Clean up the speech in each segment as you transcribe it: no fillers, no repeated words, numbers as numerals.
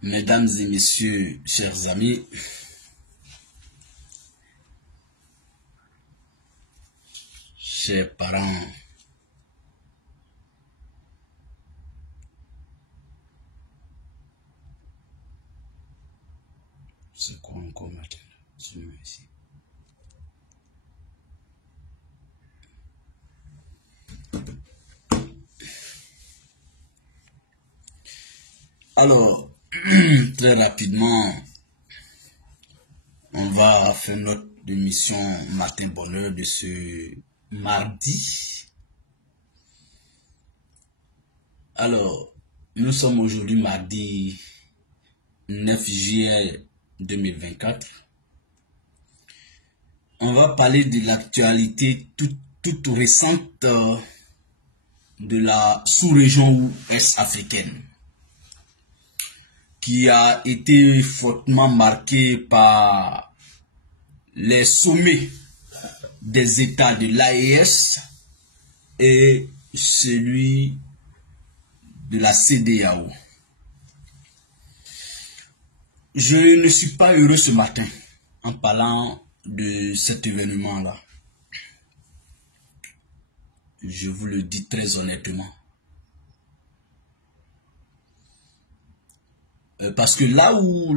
Mesdames et messieurs, chers amis, chers parents, c'est quoi encore maintenant? Je me mets ici. Alors, très rapidement, on va faire notre émission Matin Bonheur de ce mardi. Alors, nous sommes aujourd'hui mardi 9 juillet 2024. On va parler de l'actualité toute récente de la sous-région ouest africaine, qui a été fortement marquée par les sommets des États de l'AES et celui de la CEDEAO. Je ne suis pas heureux ce matin en parlant de cet événement-là. Je vous le dis très honnêtement. Parce que là où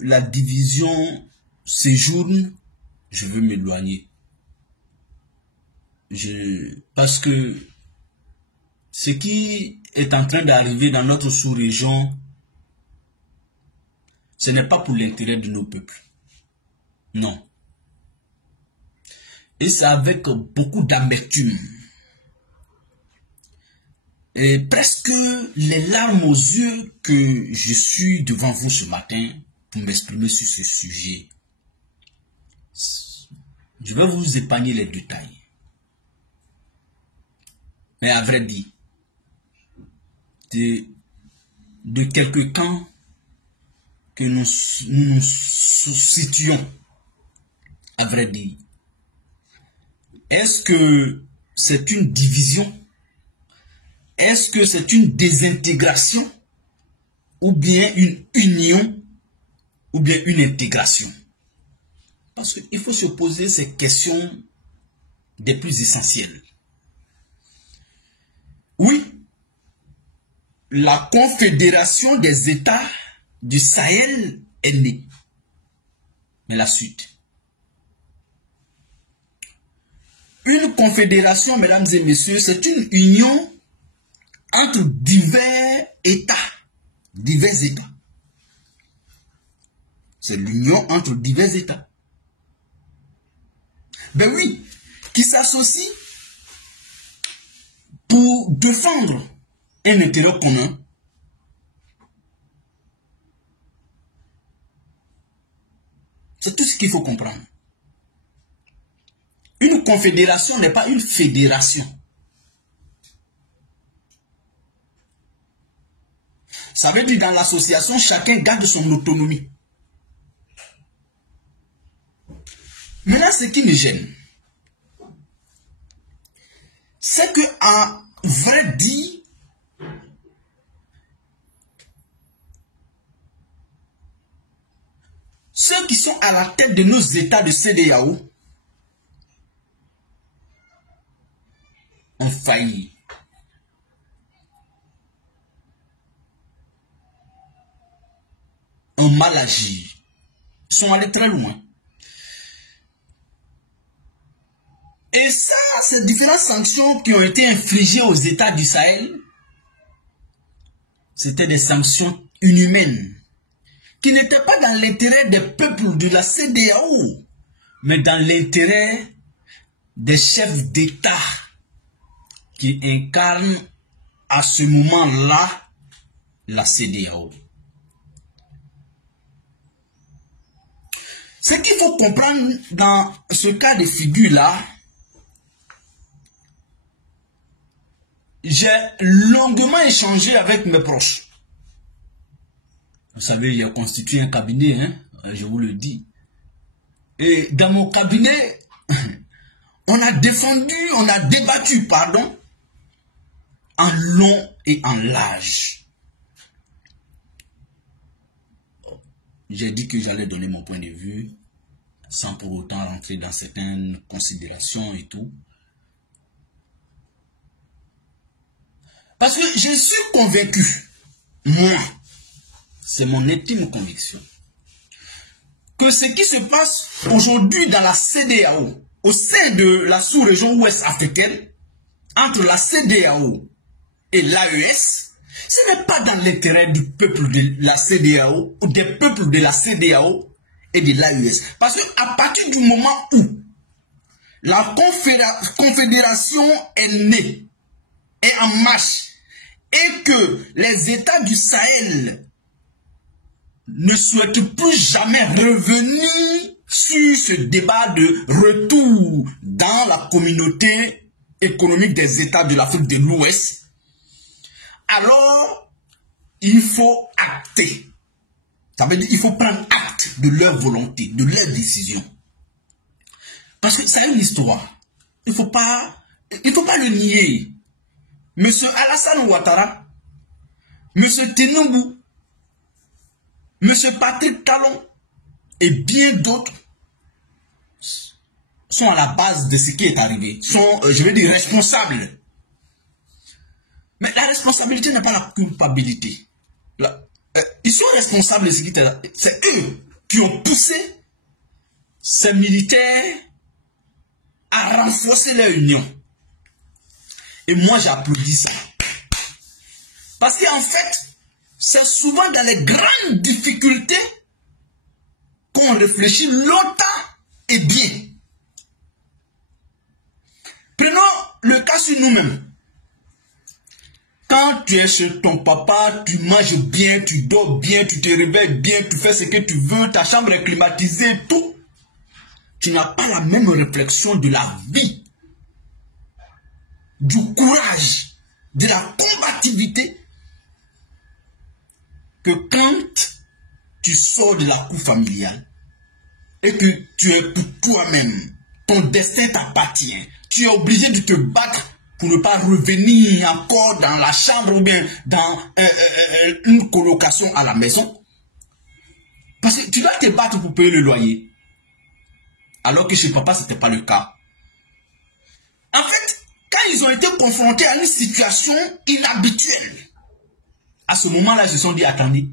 la division séjourne, je veux m'éloigner. Parce que ce qui est en train d'arriver dans notre sous-région, ce n'est pas pour l'intérêt de nos peuples. Non. Et c'est avec beaucoup d'amertume. Et presque les larmes aux yeux que je suis devant vous ce matin pour m'exprimer sur ce sujet. Je vais vous épargner les détails. Mais à vrai dire, de quelques temps que nous nous situons, à vrai dire, est-ce que c'est une division? Est-ce que c'est une désintégration? Ou bien une union? Ou bien une intégration? Parce qu'il faut se poser ces questions des plus essentielles. Oui, la Confédération des États du Sahel est née. Mais la suite. Une confédération, mesdames et messieurs, c'est une union entre divers États. Divers États. C'est l'union entre divers États. Ben oui, qui s'associent pour défendre un intérêt commun. C'est tout ce qu'il faut comprendre. Une confédération n'est pas une fédération. Ça veut dire dans l'association, chacun garde son autonomie. Mais là, ce qui me gêne, c'est que, en vrai dit, ceux qui sont à la tête de nos États de CEDEAO ont failli. Ont mal agi. Ils sont allés très loin. Et ça, ces différentes sanctions qui ont été infligées aux États du Sahel, c'était des sanctions inhumaines, qui n'étaient pas dans l'intérêt des peuples de la CEDEAO, mais dans l'intérêt des chefs d'État qui incarnent à ce moment-là la CEDEAO. Ce qu'il faut comprendre dans ce cas de figure-là, j'ai longuement échangé avec mes proches. Vous savez, il y a constitué un cabinet, hein, je vous le dis. Et dans mon cabinet, on a débattu, en long et en large. j'ai dit que j'allais donner mon point de vue sans pour autant rentrer dans certaines considérations et tout. Parce que je suis convaincu, moi, c'est mon intime conviction, que ce qui se passe aujourd'hui dans la CEDEAO, au sein de la sous-région ouest africaine, entre la CEDEAO et l'AES, ce n'est pas dans l'intérêt du peuple de la CEDEAO ou des peuples de la CEDEAO et de l'AES. Parce qu'à partir du moment où la confédération est née, est en marche, et que les États du Sahel ne souhaitent plus jamais revenir sur ce débat de retour dans la communauté économique des États de l'Afrique de l'Ouest, alors il faut acter. Ça veut dire qu'il faut prendre acte de leur volonté, de leur décision. Parce que ça a une histoire. Il ne faut pas le nier. Monsieur Alassane Ouattara, Monsieur Tinubu, Monsieur Patrick Talon et bien d'autres sont à la base de ce qui est arrivé, sont, je vais dire, responsables. Mais la responsabilité n'est pas la culpabilité. Ils sont responsables de ce qui est arrivé. C'est eux qui ont poussé ces militaires à renforcer leur union. Et moi, j'applaudis ça. Parce qu'en fait, c'est souvent dans les grandes difficultés qu'on réfléchit longtemps et bien. Prenons le cas sur nous-mêmes. Quand tu es chez ton papa, tu manges bien, tu dors bien, tu te réveilles bien, tu fais ce que tu veux, ta chambre est climatisée, tout. Tu n'as pas la même réflexion de la vie, du courage, de la combativité, que quand tu sors de la cour familiale et que tu es pour toi-même, ton destin t'appartient, tu es obligé de te battre pour ne pas revenir encore dans la chambre ou bien dans une colocation à la maison. Parce que tu dois te battre pour payer le loyer. Alors que chez papa, ce n'était pas le cas. En fait, quand ils ont été confrontés à une situation inhabituelle, à ce moment-là, ils se sont dit, attendez,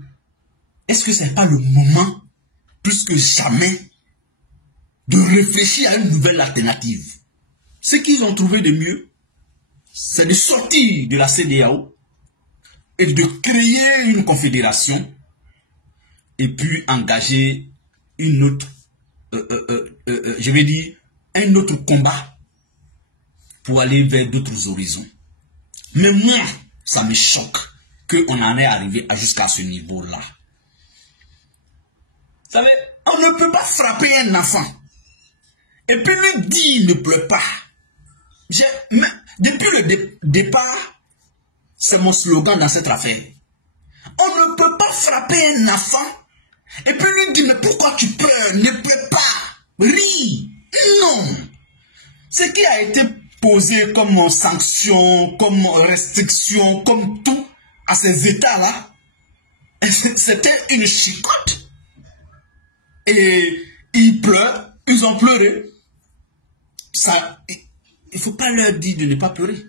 est-ce que ce n'est pas le moment, plus que jamais, de réfléchir à une nouvelle alternative? Ce qu'ils ont trouvé de mieux, c'est de sortir de la CEDEAO et de créer une confédération et puis engager une autre, je vais dire, un autre combat pour aller vers d'autres horizons. Mais moi, ça me choque qu'on en est arrivé jusqu'à ce niveau-là. Vous savez, on ne peut pas frapper un enfant et puis lui dire ne pleure pas. Depuis le départ, c'est mon slogan dans cette affaire. On ne peut pas frapper un enfant et puis lui dire mais pourquoi tu pleures? Ne pleure pas, ris. Non. Ce qui a été posé comme sanction, comme restriction, comme tout à ces États-là, c'était une chicote. Et ils pleurent, ils ont pleuré. Ça, il ne faut pas leur dire de ne pas pleurer.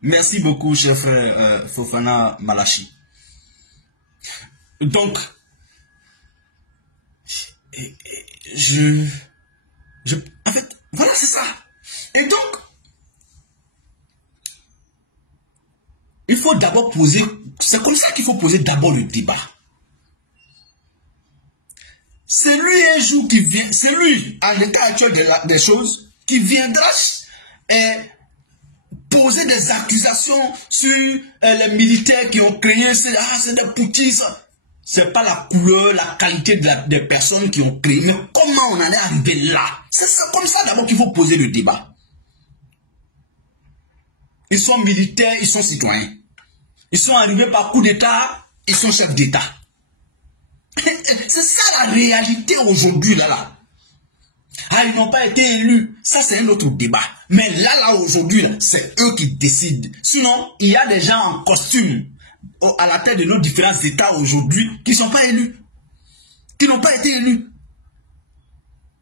Merci beaucoup, cher frère Fofana Malachi. Donc, en fait, voilà, c'est ça. Et donc, il faut d'abord poser, c'est comme ça qu'il faut poser d'abord le débat. C'est lui un jour qui vient, c'est lui, à l'état actuel des choses, qui viendra poser des accusations sur les militaires qui ont créé, c'est des poutis. C'est pas la couleur, la qualité des personnes qui ont créé, mais comment on en est arrivé là? C'est comme ça d'abord qu'il faut poser le débat. Ils sont militaires, ils sont citoyens. Ils sont arrivés par coup d'État, ils sont chefs d'État. C'est ça la réalité aujourd'hui, là. Ah, ils n'ont pas été élus. Ça, c'est un autre débat. Mais là, aujourd'hui, c'est eux qui décident. Sinon, il y a des gens en costume, à la tête de nos différents États aujourd'hui qui ne sont pas élus, qui n'ont pas été élus.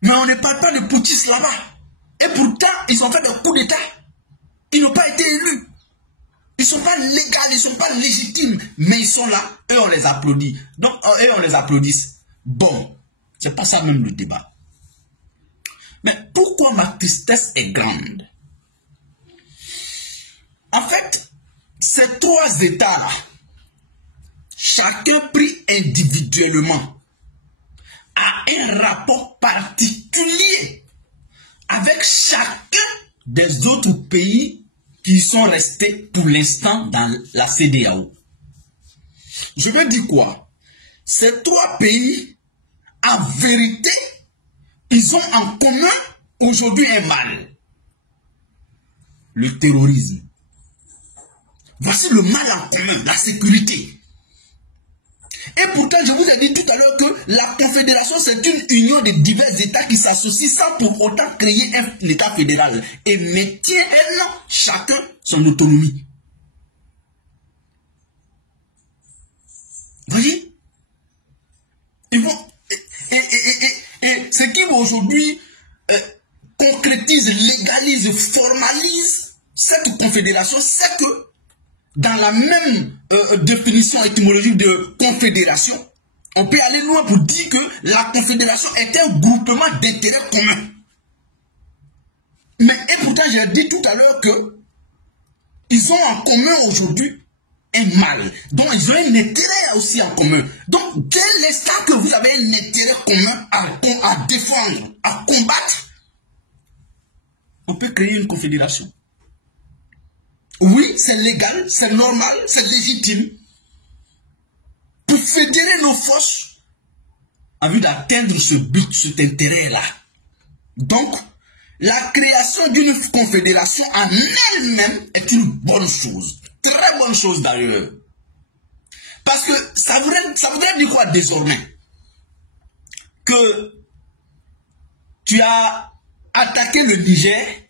Mais on ne parle pas de putschistes là-bas. Et pourtant, ils ont fait des coups d'État. Ils n'ont pas été élus. Ils ne sont pas légaux, ils ne sont pas légitimes. Mais ils sont là, et on les applaudit. Donc, eux, on les applaudisse. Bon, c'est pas ça même le débat. Mais pourquoi ma tristesse est grande? En fait, ces trois États, chacun pris individuellement, a un rapport particulier avec chacun des autres pays qui sont restés pour l'instant dans la CEDEAO. Je veux dire quoi? Ces trois pays, en vérité, ils ont en commun aujourd'hui un mal. Le terrorisme. Voici le mal en commun, la sécurité. Et pourtant, je vous ai dit tout à l'heure que la confédération, c'est une union de divers États qui s'associent sans pour autant créer un État fédéral et maintiennent chacun son autonomie. Vous voyez? Ils vont, et ce qui aujourd'hui concrétise, légalise, formalise cette confédération, c'est que dans la même définition étymologique de confédération, on peut aller loin pour dire que la confédération est un groupement d'intérêts communs. Mais et pourtant, j'ai dit tout à l'heure que ils ont en commun aujourd'hui un mal. Donc, ils ont un intérêt aussi en commun. Donc, dès l'instant que vous avez un intérêt commun à défendre, à combattre, on peut créer une confédération. Oui, c'est légal, c'est normal, c'est légitime. Pour fédérer nos forces en vue d'atteindre ce but, cet intérêt-là. Donc, la création d'une confédération en elle-même est une bonne chose. Très bonne chose d'ailleurs. Parce que ça voudrait dire quoi désormais? Que tu as attaqué le Niger.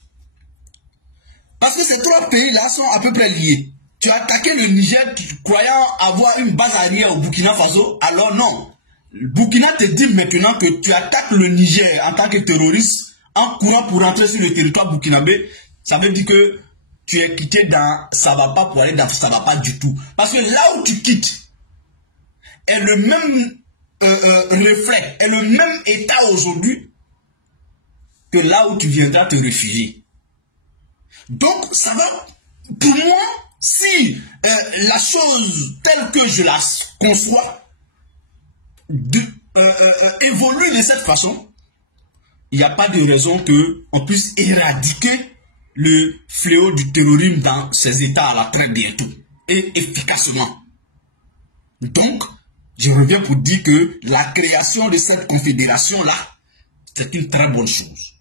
Parce que ces trois pays-là sont à peu près liés. Tu as attaqué le Niger croyant avoir une base arrière au Burkina Faso. Alors non. Le Burkina te dit maintenant que tu attaques le Niger en tant que terroriste en courant pour rentrer sur le territoire burkinabé. Ça veut dire que tu es quitté dans ça va pas pour aller dans ça va pas du tout. Parce que là où tu quittes est le même reflet, est le même état aujourd'hui que là où tu viendras te réfugier. Donc, ça va, pour moi, si la chose telle que je la conçois évolue de cette façon, il n'y a pas de raison qu'on puisse éradiquer le fléau du terrorisme dans ces États-là très bientôt et efficacement. Donc, je reviens pour dire que la création de cette confédération-là, c'est une très bonne chose.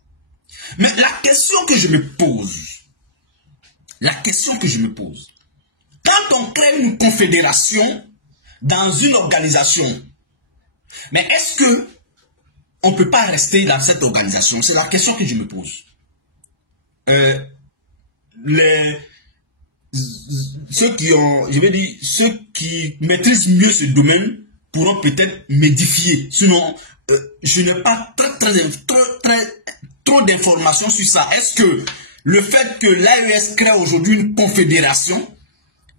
Mais la question que je me pose, quand on crée une confédération dans une organisation, mais est-ce que on ne peut pas rester dans cette organisation? C'est la question que je me pose. Ceux qui maîtrisent mieux ce domaine pourront peut-être m'édifier. Sinon, je n'ai pas trop d'informations sur ça. Est-ce que le fait que l'AES crée aujourd'hui une confédération,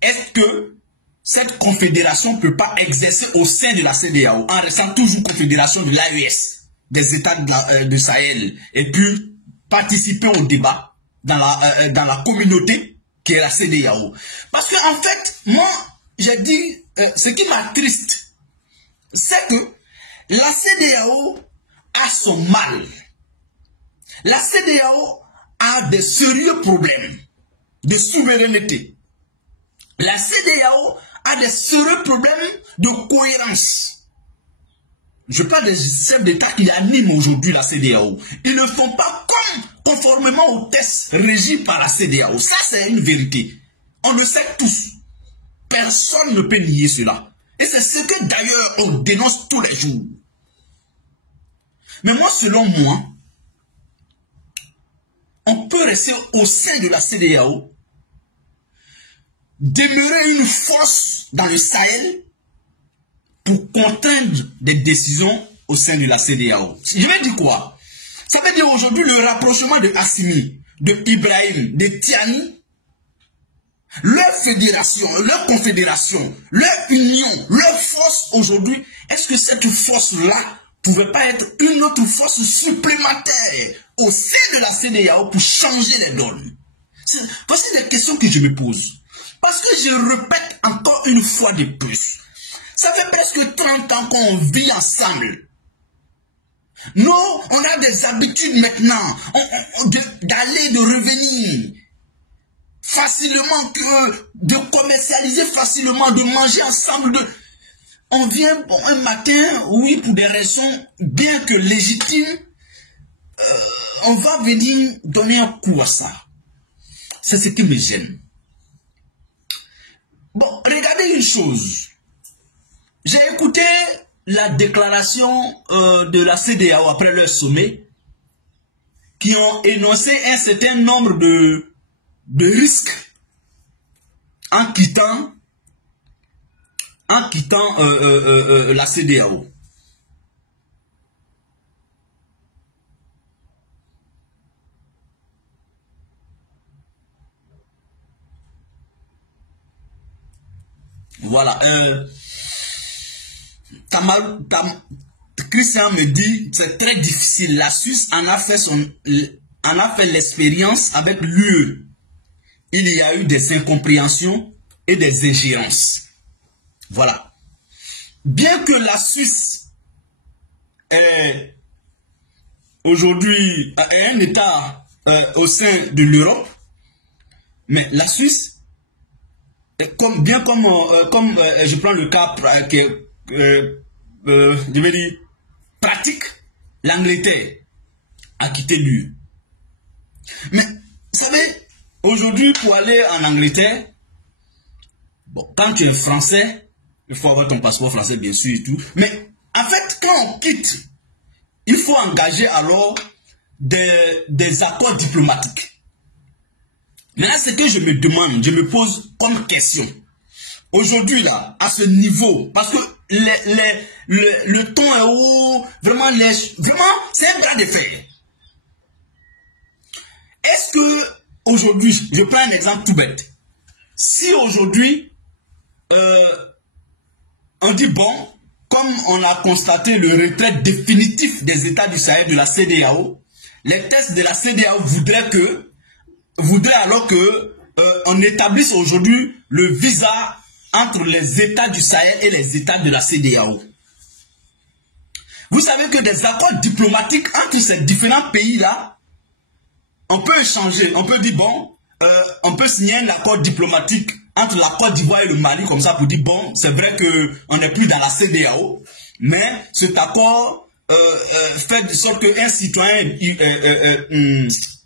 est-ce que cette confédération ne peut pas exercer au sein de la CEDEAO en restant toujours confédération de l'AES, des États de Sahel, et puis participer au débat dans la communauté qui est la CEDEAO? Parce que en fait, moi, j'ai dit, ce qui m'attriste, c'est que la CEDEAO a son mal. La CEDEAO a des sérieux problèmes de souveraineté. La CEDEAO a des sérieux problèmes de cohérence. Je parle des chefs d'État qui animent aujourd'hui la CEDEAO. Ils ne font pas conformément aux tests régis par la CEDEAO. Ça, c'est une vérité. On le sait tous. Personne ne peut nier cela. Et c'est ce que d'ailleurs on dénonce tous les jours. Mais moi, selon moi, on peut rester au sein de la CEDEAO demeurer une force dans le Sahel pour contraindre des décisions au sein de la CEDEAO. Je vais dire quoi? Ça veut dire aujourd'hui le rapprochement de Assimi, de Ibrahim, de Tiani, leur fédération, leur confédération, leur union, leur force aujourd'hui, est-ce que cette force-là ne pouvait pas être une autre force supplémentaire au sein de la CEDEAO pour changer les donnes? Voici des questions que je me pose. Parce que je répète encore une fois de plus, ça fait presque 30 ans qu'on vit ensemble. Nous, on a des habitudes maintenant d'aller, de revenir facilement, de commercialiser facilement, de manger ensemble. On vient un matin, oui, pour des raisons bien que légitimes, on va venir donner un coup à ça. C'est ce qui me gêne. Bon, regardez une chose. J'ai écouté la déclaration de la CEDEAO après leur sommet, qui ont énoncé un certain nombre de risques en quittant la CEDEAO. Voilà. Christian me dit c'est très difficile. La Suisse en a fait l'expérience avec l'UE. Il y a eu des incompréhensions et des ingérences. Voilà. Bien que la Suisse est aujourd'hui un État au sein de l'Europe, mais la Suisse, comme je prends le cas je vais dire pratique, l'Angleterre a quitté l'UE. Mais vous savez, aujourd'hui pour aller en Angleterre, bon, quand tu es français, il faut avoir ton passeport français bien sûr et tout. Mais en fait, quand on quitte, il faut engager alors des accords diplomatiques. Maintenant, ce que je me demande, je me pose comme question. Aujourd'hui, là, à ce niveau, parce que le ton est haut, vraiment, c'est un bras de fer. Est-ce que, aujourd'hui, je prends un exemple tout bête. Si aujourd'hui, on dit, bon, comme on a constaté le retrait définitif des États du Sahel de la CEDEAO, les tests de la CEDEAO voudraient alors que on établisse aujourd'hui le visa entre les États du Sahel et les États de la CEDEAO. Vous savez que des accords diplomatiques entre ces différents pays-là, on peut échanger, on peut dire, bon, on peut signer un accord diplomatique entre la Côte d'Ivoire et le Mali, comme ça, pour dire, bon, c'est vrai qu'on n'est plus dans la CEDEAO, mais cet accord fait de sorte qu'un citoyen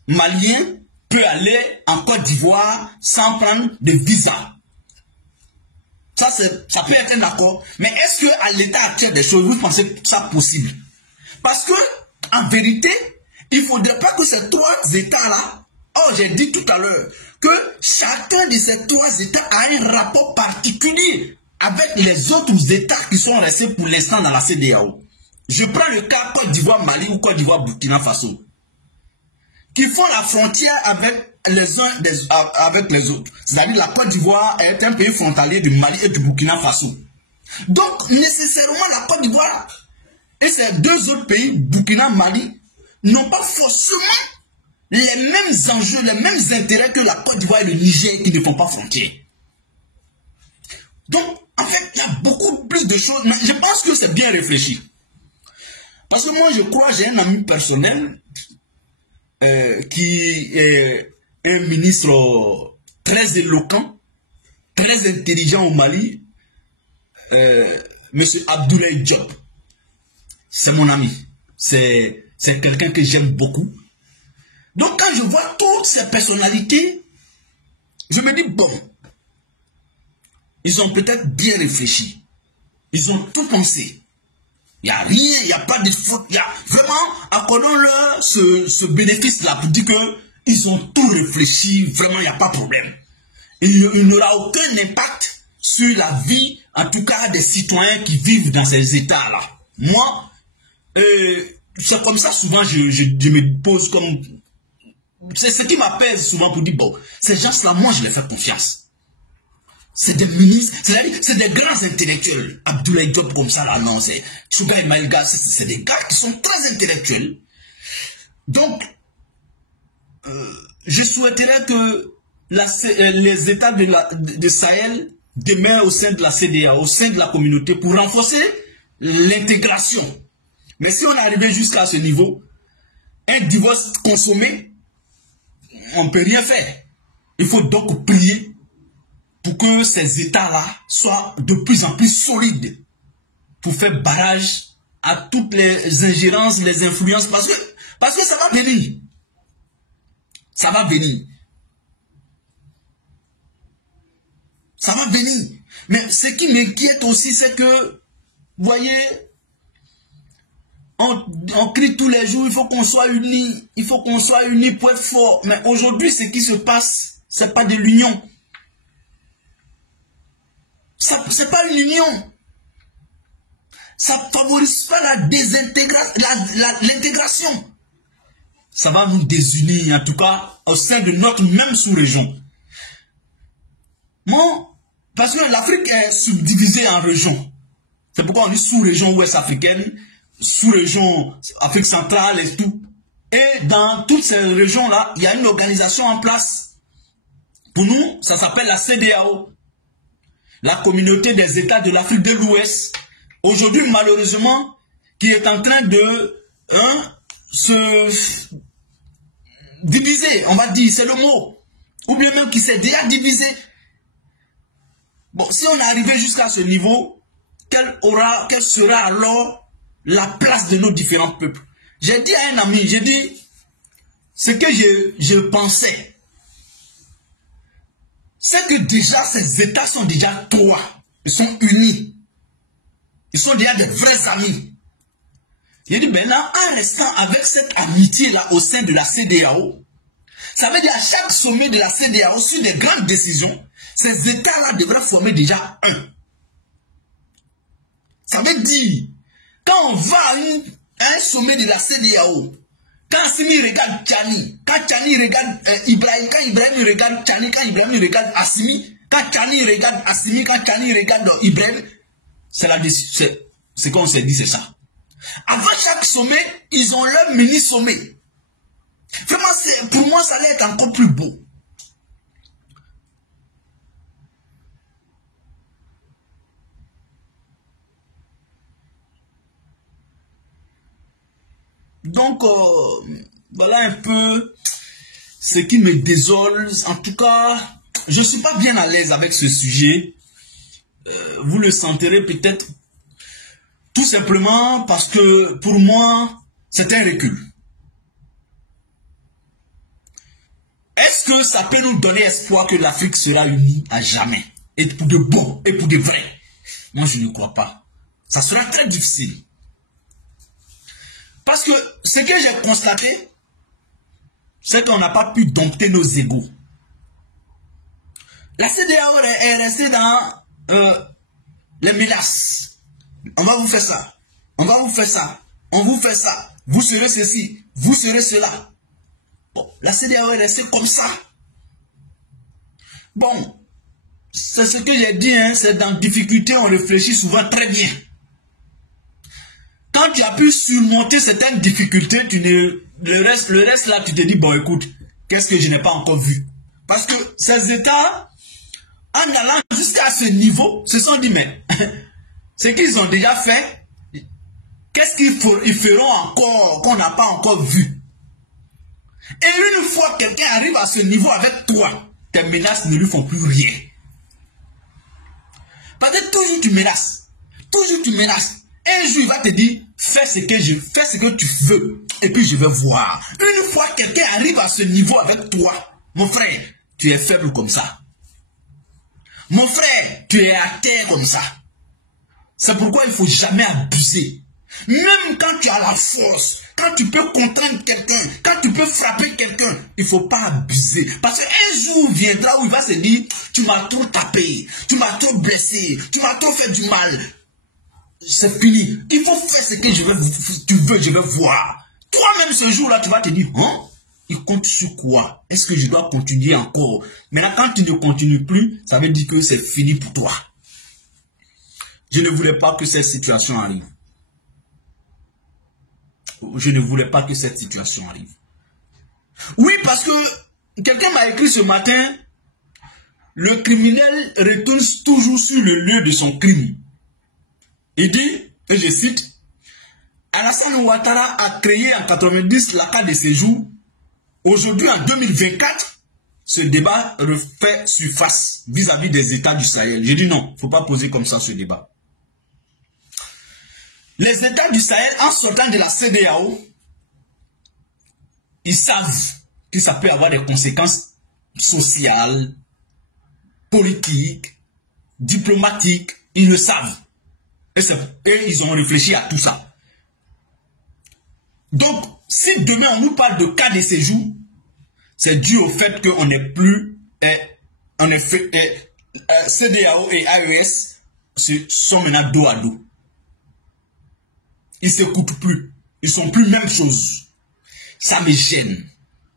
malien peut aller en Côte d'Ivoire sans prendre de visa. Ça peut être un accord. Mais est-ce qu'à l'état actuel des choses, vous pensez que ça possible? Parce que, en vérité, il ne faudrait pas que ces trois États-là, j'ai dit tout à l'heure, que chacun de ces trois États a un rapport particulier avec les autres États qui sont restés pour l'instant dans la CEDEAO. Je prends le cas Côte d'Ivoire, Mali ou Côte d'Ivoire, Burkina Faso, qui font la frontière avec les uns avec les autres. C'est-à-dire la Côte d'Ivoire est un pays frontalier du Mali et du Burkina Faso. Donc, nécessairement, la Côte d'Ivoire et ces deux autres pays, Burkina, Mali, n'ont pas forcément les mêmes enjeux, les mêmes intérêts que la Côte d'Ivoire et le Niger qui ne font pas frontière. Donc, en fait, il y a beaucoup plus de choses. Mais je pense que c'est bien réfléchi. Parce que moi, je crois, j'ai un ami personnel qui est un ministre très éloquent, très intelligent au Mali, M. Abdoulaye Diop. C'est mon ami. C'est quelqu'un que j'aime beaucoup. Donc quand je vois toutes ces personnalités, je me dis, bon, ils ont peut-être bien réfléchi. Ils ont tout pensé. Il n'y a rien, il n'y a pas de faute. Vraiment, accordons-leur ce bénéfice-là pour dire qu'ils ont tout réfléchi. Vraiment, il n'y a pas de problème. il n'aura aucun impact sur la vie, en tout cas des citoyens qui vivent dans ces États-là. Moi, c'est comme ça souvent je me pose comme... C'est ce qui m'apaise souvent pour dire, bon, ces gens-là, moi je les fais confiance. C'est des ministres, c'est des grands intellectuels. Abdoulaye Diop comme ça, là, non, c'est Tchouga et Maïga, c'est des gars qui sont très intellectuels. Donc, je souhaiterais que les États de Sahel demeurent au sein de la CEDEAO, au sein de la communauté, pour renforcer l'intégration. Mais si on est arrivé jusqu'à ce niveau, un divorce consommé, on ne peut rien faire. Il faut donc prier pour que ces États-là soient de plus en plus solides pour faire barrage à toutes les ingérences, les influences, parce que ça va venir. Ça va venir. Ça va venir. Mais ce qui m'inquiète aussi, c'est que, vous voyez, on crie tous les jours, il faut qu'on soit unis, il faut qu'on soit unis pour être fort. Mais aujourd'hui, ce qui se passe, ce n'est pas de l'union. Ce n'est pas une union. Ça ne favorise pas la l'intégration. Ça va nous désunir, en tout cas, au sein de notre même sous-région. Bon, parce que l'Afrique est subdivisée en régions. C'est pourquoi on dit sous-région ouest africaine, sous-région Afrique centrale et tout. Et dans toutes ces régions-là, il y a une organisation en place. Pour nous, ça s'appelle la CEDEAO, la communauté des États de l'Afrique de l'Ouest. Aujourd'hui, malheureusement, qui est en train de se diviser, on va dire, c'est le mot. Ou bien même qui s'est déjà divisé. Bon, si on est arrivé jusqu'à ce niveau, quelle sera alors la place de nos différents peuples? J'ai dit à un ami, j'ai dit, ce que je pensais, c'est que déjà ces États sont déjà trois. Ils sont unis. Ils sont déjà des vrais amis. J'ai dit, maintenant, en restant avec cette amitié-là au sein de la CEDEAO, ça veut dire à chaque sommet de la CEDEAO, sur des grandes décisions, ces États-là devraient former déjà un. Ça veut dire, quand on va à un sommet de la CEDEAO, quand Assimi regarde Tchani, quand Tchani regarde Ibrahim, quand Ibrahim regarde Tchani, quand Ibrahim regarde Assimi, quand Tchani regarde Assimi, quand Tchani regarde Ibrahim, c'est comme on s'est dit, c'est ça. Avant chaque sommet, ils ont leur mini-sommet. Vraiment, pour moi, ça allait être encore plus beau. Donc, voilà un peu ce qui me désole. En tout cas, je ne suis pas bien à l'aise avec ce sujet. Vous le sentirez peut-être tout simplement parce que pour moi, c'est un recul. Est-ce que ça peut nous donner espoir que l'Afrique sera unie à jamais? Et pour de bon, et pour de vrai? Moi, je ne crois pas. Ça sera très difficile. Parce que ce que j'ai constaté, c'est qu'on n'a pas pu dompter nos égos. La CEDEAO est restée dans les menaces. On va vous faire ça. On va vous faire ça. On vous fait ça. Vous serez ceci. Vous serez cela. Bon, la CEDEAO est restée comme ça. Bon, c'est ce que j'ai dit, hein, c'est dans difficulté, on réfléchit souvent très bien. Quand tu as pu surmonter certaines difficultés, le reste là, tu te dis, bon écoute, qu'est-ce que je n'ai pas encore vu? Parce que ces États, en allant jusqu'à ce niveau, se sont dit, mais ce qu'ils ont déjà fait, qu'est-ce qu'ils feront encore, qu'on n'a pas encore vu? Et une fois que quelqu'un arrive à ce niveau avec toi, tes menaces ne lui font plus rien. Parce que toujours tu menaces. Toujours tu menaces. Et un jour, il va te dire, fais ce que tu veux, et puis je vais voir. Une fois que quelqu'un arrive à ce niveau avec toi, mon frère, tu es faible comme ça. Mon frère, tu es à terre comme ça. C'est pourquoi il ne faut jamais abuser. Même quand tu as la force, quand tu peux contraindre quelqu'un, quand tu peux frapper quelqu'un, Il ne faut pas abuser. Parce qu'un jour viendra où il va se dire, tu m'as trop tapé, tu m'as trop blessé, tu m'as trop fait du mal. C'est fini. Il faut faire ce que tu veux, je veux voir. Toi-même ce jour-là, tu vas te dire, hein? Il compte sur quoi? Est-ce que je dois continuer encore? Maintenant, quand tu ne continues plus, ça veut dire que c'est fini pour toi. Je ne voulais pas que cette situation arrive. Je ne voulais pas que cette situation arrive. Oui, parce que quelqu'un m'a écrit ce matin, le criminel retourne toujours sur le lieu de son crime. Il dit, et je cite, Alassane Ouattara a créé en 90 la carte de séjour. Aujourd'hui, en 2024, ce débat refait surface vis-à-vis des États du Sahel. Je dis non, il ne faut pas poser comme ça ce débat. Les États du Sahel, en sortant de la CEDEAO, ils savent que ça peut avoir des conséquences sociales, politiques, diplomatiques. Ils le savent. Et ils ont réfléchi à tout ça. Donc, si demain on nous parle de cas de séjour, c'est dû au fait qu'on n'est plus, en effet, CEDEAO et AES sont maintenant dos à dos. Ils ne s'écoutent plus. Ils ne sont plus même chose. Ça me gêne.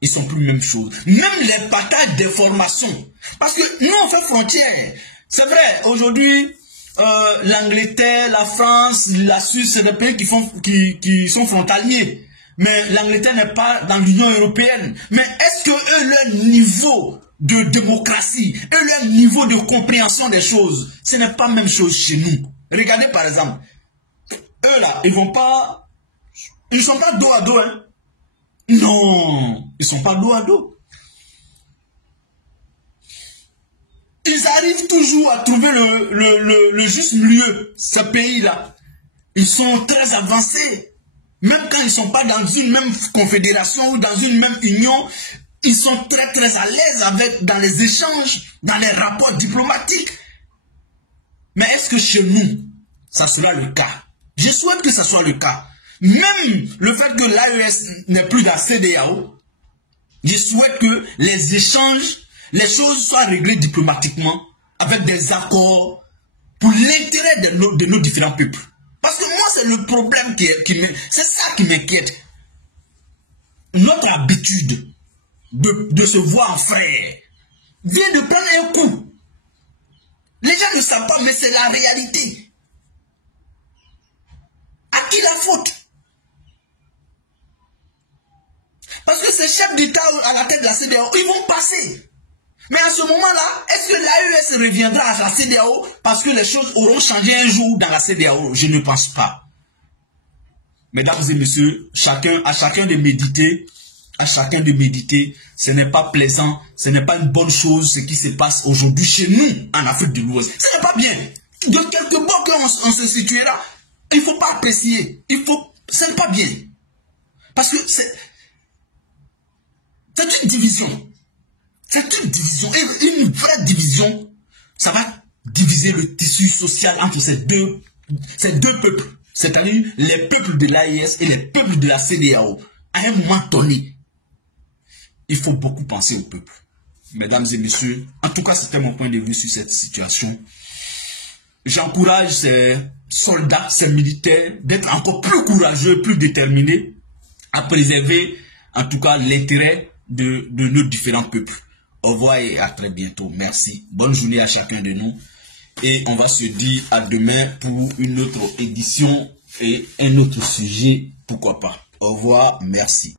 Ils ne sont plus même chose. Même les partages d'informations. Parce que nous, on fait frontière. C'est vrai, aujourd'hui, l'Angleterre, la France, la Suisse, c'est des pays qui sont frontaliers. Mais l'Angleterre n'est pas dans l'Union européenne. Mais est-ce que eux, leur niveau de démocratie, eux, leur niveau de compréhension des choses, ce n'est pas la même chose chez nous? Regardez par exemple, eux là, ils ne sont pas dos à dos, hein? Non, ils ne sont pas dos à dos. Ils arrivent toujours à trouver le juste milieu, ce pays-là. Ils sont très avancés. Même quand ils ne sont pas dans une même confédération ou dans une même union, ils sont très très à l'aise dans les échanges, dans les rapports diplomatiques. Mais est-ce que chez nous, ça sera le cas? Je souhaite que ça soit le cas. Même le fait que l'AES n'est plus dans la CEDEAO, je souhaite que les échanges, les choses soient réglées diplomatiquement, avec des accords, pour l'intérêt de nos différents peuples. Parce que moi, c'est le problème c'est ça qui m'inquiète. Notre habitude de se voir en frère vient de prendre un coup. Les gens ne savent pas, mais c'est la réalité. À qui la faute? Parce que ces chefs d'État à la tête de la CEDEAO, ils vont passer. Mais à ce moment-là, est-ce que l'AES reviendra à la CEDEAO parce que les choses auront changé un jour dans la CEDEAO? Je ne pense pas. Mesdames et messieurs, à chacun de méditer, ce n'est pas plaisant, ce n'est pas une bonne chose ce qui se passe aujourd'hui chez nous, en Afrique de l'Ouest. Ce n'est pas bien. De quelque part qu'on se situera, il ne faut pas apprécier. Ce n'est pas bien. Parce que c'est une division. C'est une division, et une vraie division, ça va diviser le tissu social entre ces deux peuples, c'est-à-dire les peuples de l'AES et les peuples de la CEDEAO. À un moment donné, il faut beaucoup penser au peuple. Mesdames et messieurs, en tout cas, c'était mon point de vue sur cette situation. J'encourage ces soldats, ces militaires, d'être encore plus courageux, plus déterminés, à préserver, en tout cas, l'intérêt de nos différents peuples. Au revoir et à très bientôt. Merci. Bonne journée à chacun de nous. Et on va se dire à demain pour une autre édition et un autre sujet. Pourquoi pas. Au revoir. Merci.